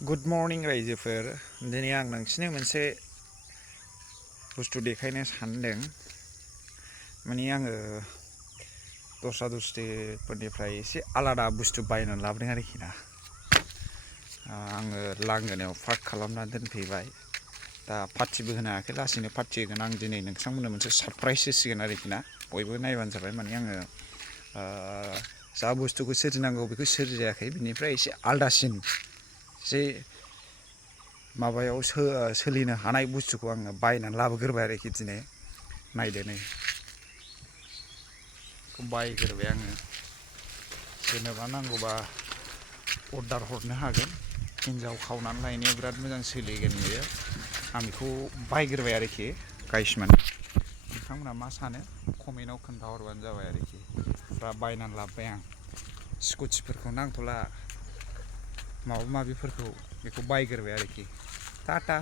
good morning रायजोफोर दिनै आं नोंसिनो मोनसे बुस्थु देखायनो सानदों माने आङो दस्रा दस्रिफोरनिफ्राय एसे आलादा बुस्थु बायनानै लाबोदों आरोखि ना आङो लांगोनायाव पार्क खालामना दोनफैबाय दा पार्टिबो होनो हायाखै लासैनो पार्टि होगोन आं दिनै नोंथांमोननो मोनसे सारप्राइज होसिगोन आरोखि ना बयबो नायबानो जाबाय माने आङो जा बुस्थुखौ सोरजिनांगौ बेखौ सोरजियाखै बिनिफ्राय एसे आलदासिन जे माबायाव सोलिनो हानाय बुस्थुखौ आङो बायनानै लाबोग्रोबाय आरोखि दिनै नायदो नै बेखौ बायग्रोबाय आङो सोरनोबा नांगौबा अर्डार हरनो हागोन हिन्जाव खावनानै लायनायाव बिराद मोजां सोलिगोन बेयो आं बेखौ बायग्रोबाय आरोखि गाइसमान नोंथांमोना मा सानो कमेन्टआव खोन्थाहरबानो जाबाय आरोखि दा बायनानै लाबोबाय आं स्कुटिफोरखौ नांथ'ला माबा माबिफोरखौ बेखौ बायग्रोबाय आरोखि टाटा